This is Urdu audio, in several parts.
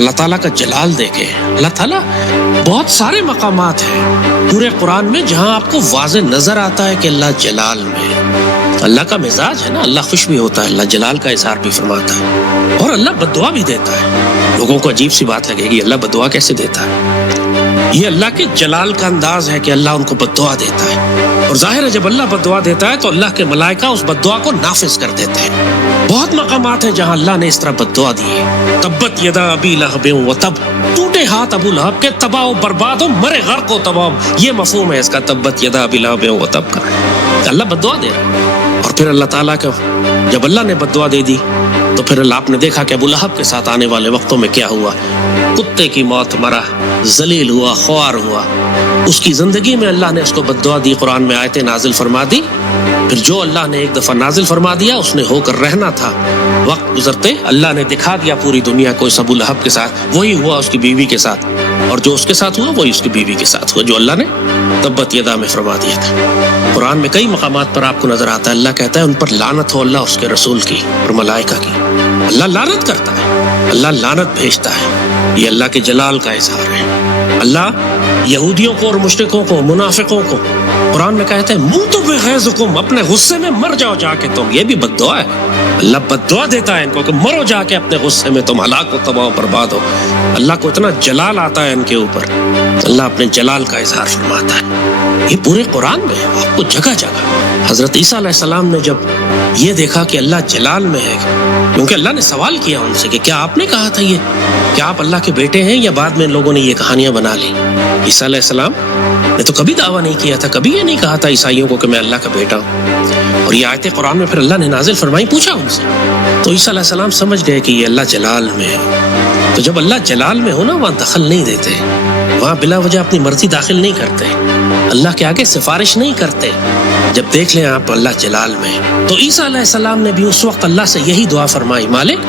اللہ تعالیٰ کا جلال دیکھیں. اللہ تعالیٰ بہت سارے مقامات ہیں پورے قرآن میں جہاں آپ کو واضح نظر آتا ہے کہ اللہ جلال میں ہے. اللہ کا مزاج ہے نا, اللہ خوش بھی ہوتا ہے, اللہ جلال کا اظہار بھی فرماتا ہے, اور اللہ بد دعا بھی دیتا ہے. لوگوں کو عجیب سی بات لگے گی, اللہ بد دعا کیسے دیتا ہے؟ یہ اللہ کے جلال کا انداز ہے کہ اللہ ان کو بد دعا دیتا ہے. اور ظاہر ہے جب اللہ بد دعا دیتا ہے تو اللہ کے ملائکہ اس بد دعا کو نافذ کر دیتے ہیں. بہت مقامات ہیں جہاں اللہ نے اس طرح بد دعا دی ہے. تبت یدا ابی لہب و تب, ٹوٹے ہاتھ ابو لہب کے, تباہ و برباد ہو, مرے غرق و تباہ. یہ مفہوم ہے اس کا تبت یدا ابی لہب و تب کا. اللہ بد دعا دے رہا ہے. اور پھر اللہ تعالیٰ کو جب اللہ نے بد دعا دے دی تو پھر اللہ آپ نے دیکھا کہ ابو لہب کے ساتھ آنے والے وقتوں میں کیا ہوا. کتے کی موت مرا, ذلیل ہوا, خوار ہوا. اس کی زندگی میں اللہ نے اس کو بد دعا دی, قرآن میں آیتیں نازل فرما دی. پھر جو اللہ نے ایک دفعہ نازل فرما دیا اس نے ہو کر رہنا تھا. وقت گزرتے اللہ نے دکھا دیا پوری دنیا کو اس ابو لہب کے ساتھ, وہی ہوا اس کی بیوی کے ساتھ, اور جو اس کے ساتھ ہوا وہی اس کی بیوی کے ساتھ ہوا جو اللہ نے تبت یدا میں فرما دیا تھا. قرآن میں کئی مقامات پر آپ کو نظر آتا ہے اللہ کہتا ہے ان پر لعنت ہو اللہ اس کے رسول کی اور ملائکہ کی. اللہ لعنت کرتا ہے, اللہ لعنت بھیجتا ہے. یہ اللہ کے جلال کا اظہار ہے. اللہ یہودیوں کو اور مشرکوں کو, منافقوں کو قرآن میں کہتے ہیں منہ تو بغیظکم, اپنے غصے میں مر جاؤ جا کے تم. یہ بھی بد دعا ہے. اللہ بد دعا دیتا ہے ان کو کہ مرو جا کے اپنے غصے میں, تم ہلاک و تباہ و برباد ہو. اللہ کو اتنا جلال آتا ہے ان کے اوپر, اللہ اپنے جلال کا اظہار فرماتا ہے. یہ پورے قرآن میں ہے, آپ کو جگہ جگہ. حضرت عیسیٰ علیہ السلام نے جب یہ دیکھا کہ اللہ جلال میں ہے, کیونکہ اللہ نے سوال کیا ان سے کہ کیا آپ نے کہا تھا یہ کہ آپ اللہ کے بیٹے ہیں, یا بعد میں ان لوگوں نے یہ کہانیاں بنا لی. عیسیٰ علیہ السلام نے تو کبھی دعویٰ نہیں کیا تھا, کبھی یہ نہیں کہا تھا عیسائیوں کو کہ میں اللہ کا بیٹا ہوں. اور یہ آیتیں قرآن میں پھر اللہ نے نازل فرمائی, پوچھا ان سے تو عیسیٰ علیہ السلام سمجھ گئے کہ یہ اللہ جلال میں ہے. تو جب اللہ جلال میں ہو نا, وہاں دخل نہیں دیتے, وہاں بلا وجہ اپنی مرضی داخل نہیں کرتے, اللہ کے آگے سفارش نہیں کرتے. جب دیکھ لیں آپ اللہ جلال میں. تو عیسیٰ علیہ السلام نے بھی اس وقت اللہ سے یہی دعا فرمائی, مالک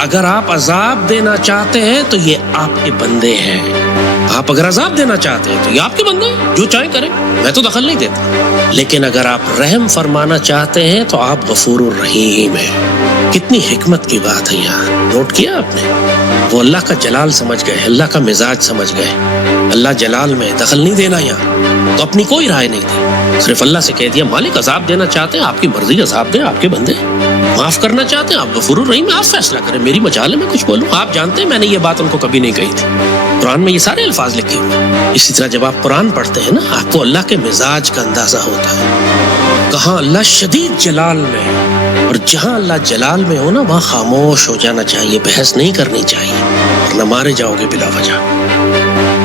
اگر آپ عذاب دینا چاہتے ہیں تو یہ آپ کے بندے ہیں. آپ اگر عذاب دینا چاہتے ہیں تو یہ آپ کے بندے ہیں, جو چاہیں کریں, میں تو دخل نہیں دیتا. لیکن اگر آپ رحم فرمانا چاہتے ہیں تو آپ غفور الرحیم ہیں. کتنی حکمت کی بات ہے یہاں, نوٹ کیا آپ نے؟ وہ اللہ کا جلال سمجھ گئے, اللہ کا مزاج سمجھ گئے. اللہ جلال میں, دخل نہیں دینا یہاں, تو اپنی کوئی رائے نہیں دی, صرف اللہ سے کہہ دیا مالک عذاب دینا چاہتے ہیں آپ کی مرضی, عذاب دیں, آپ کے بندے. معاف کرنا چاہتے ہیں آپ غفور الرحیم, آپ فیصلہ کریں, میری مجال ہے میں کچھ بولوں. آپ جانتے ہیں میں نے یہ بات ان کو کبھی نہیں کہی تھی. قرآن میں یہ سارے الفاظ لکھے ہوئے. اسی طرح جب آپ قرآن پڑھتے ہیں نا, آپ کو اللہ کے مزاج کا اندازہ ہوتا ہے. کہاں اللہ شدید جلال میں ہے, اور جہاں اللہ جلال میں ہو نا وہاں خاموش ہو جانا چاہیے, بحث نہیں کرنی چاہیے, ورنہ مارے جاؤ گے بلا وجہ.